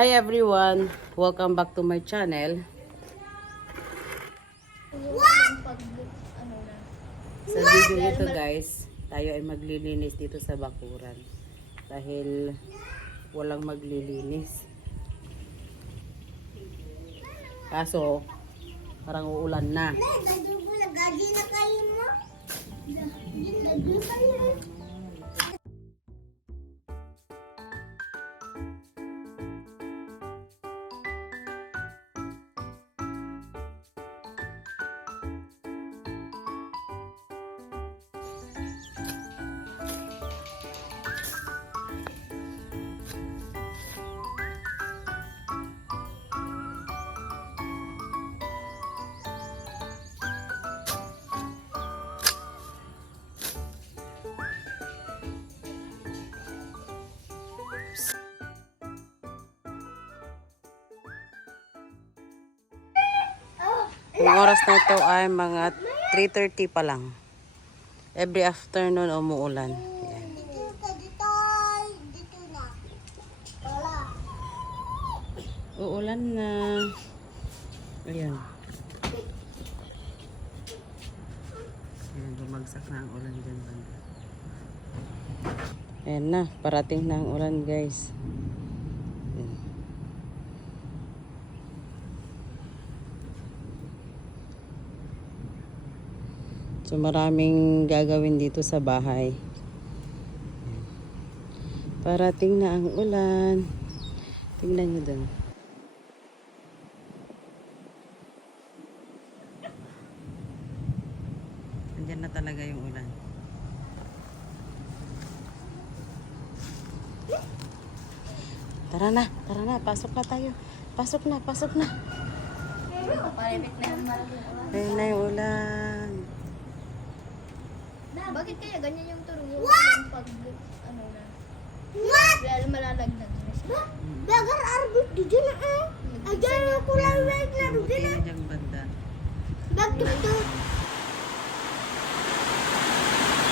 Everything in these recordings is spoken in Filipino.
Hi everyone! Welcome back to my channel. Sa video nito guys, tayo ay maglilinis dito sa bakuran. Dahil walang maglilinis. Kaso, parang uulan na. Ang oras na ito ay mga 3:30 pa lang. Every afternoon umuulan. Ayan. Uulan na. Ayan. Ayan, bumagsak na ang ulan dyan banda. Ayan na, parating na ang ulan guys. Ayan. So maraming gagawin dito sa bahay. Parating na ang ulan. Tingnan nyo dun. Andyan na talaga yung ulan. Tara na, pasok na tayo. Pasok na. Ayun na yung ulan. Bakit kaya ganyan yung turo yung pag ano na? Dahil malalaglag na siya. Bagar arbit di dyan eh. Ayan yung kulay white na Buti dyan na eh. dyan banda. Bakit to?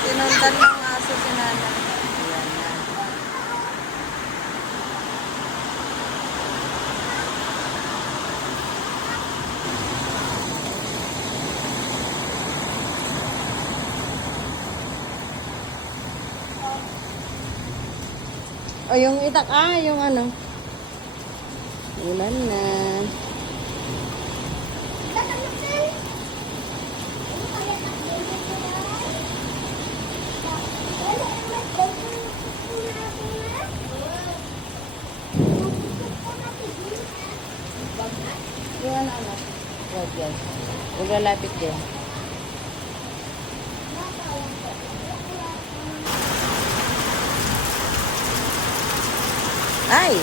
Sinundan ng aso si Nana. Ayan na. O yung itak, yung ano. Ulan na. Yung ano. Wag yan. Huwag lalapit yan. Ay!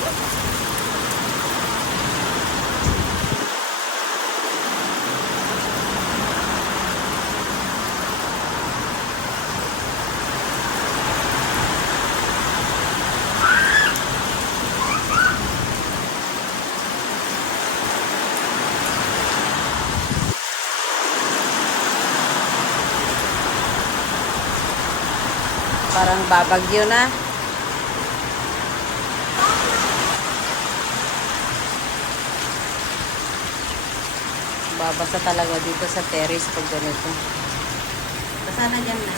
Parang babagyo na. Babasa talaga dito sa terrace pag ganito. Basta na dyan na.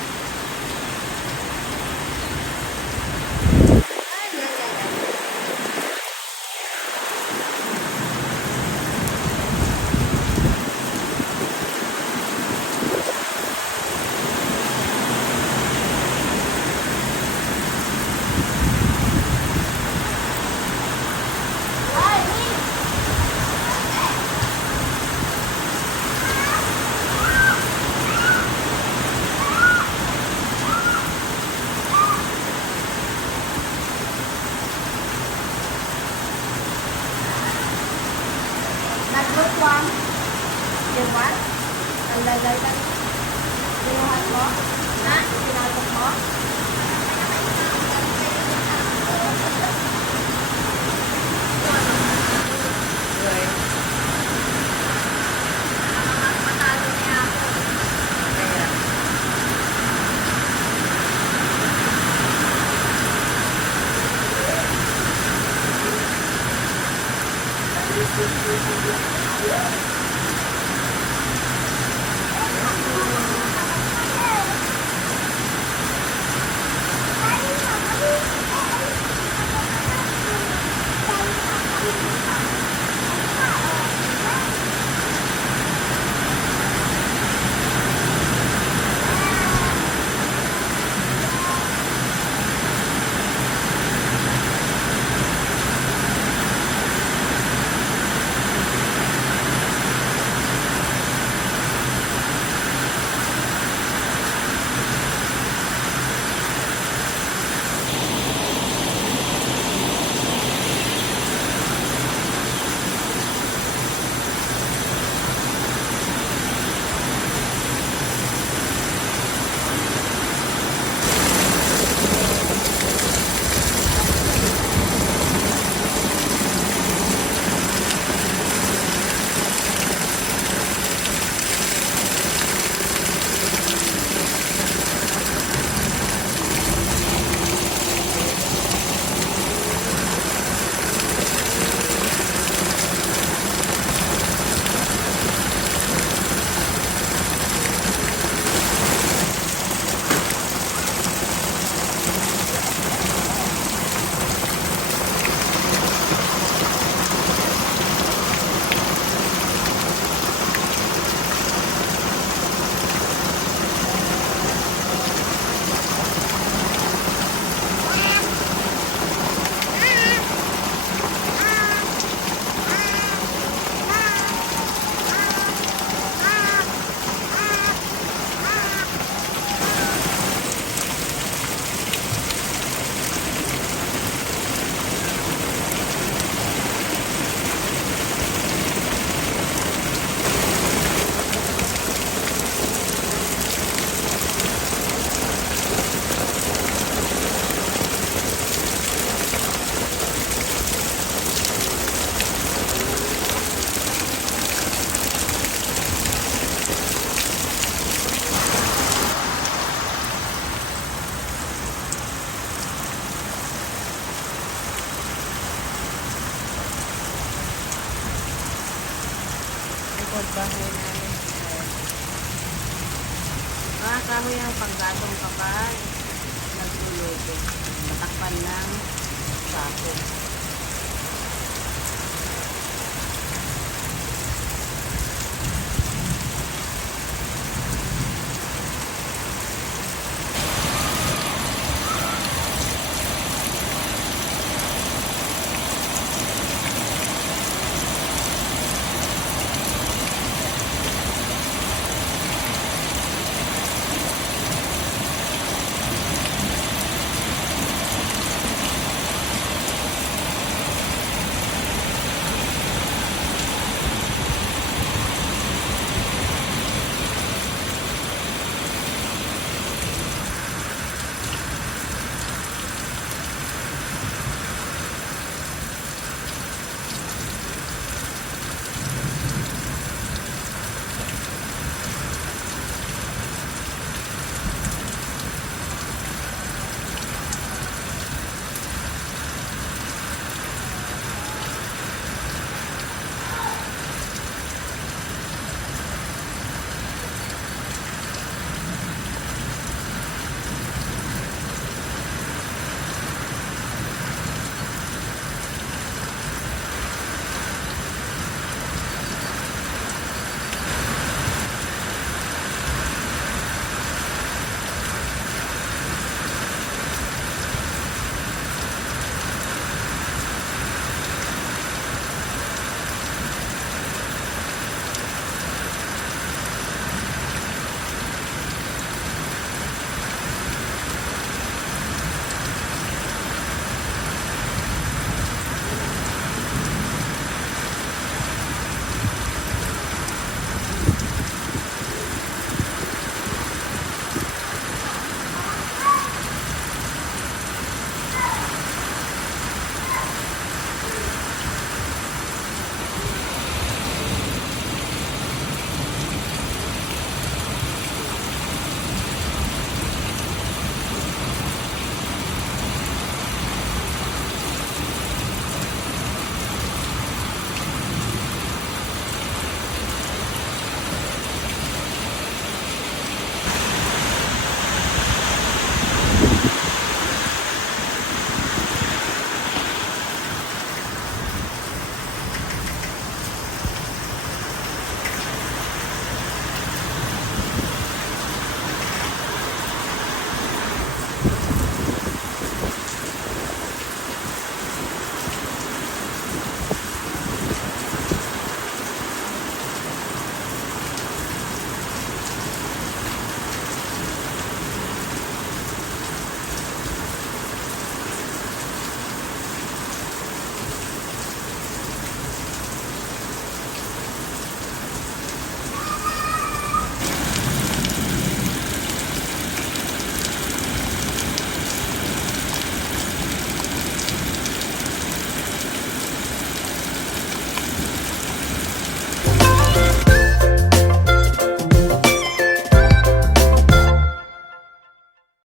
Yung what? Ang lagay ka niya? Pinuhat mo? Ha? Pinasok mo? Matalo niya ako. likod bahay namin. Kahoy ang panggatong kapag nagluluto. Matakpan ng sako.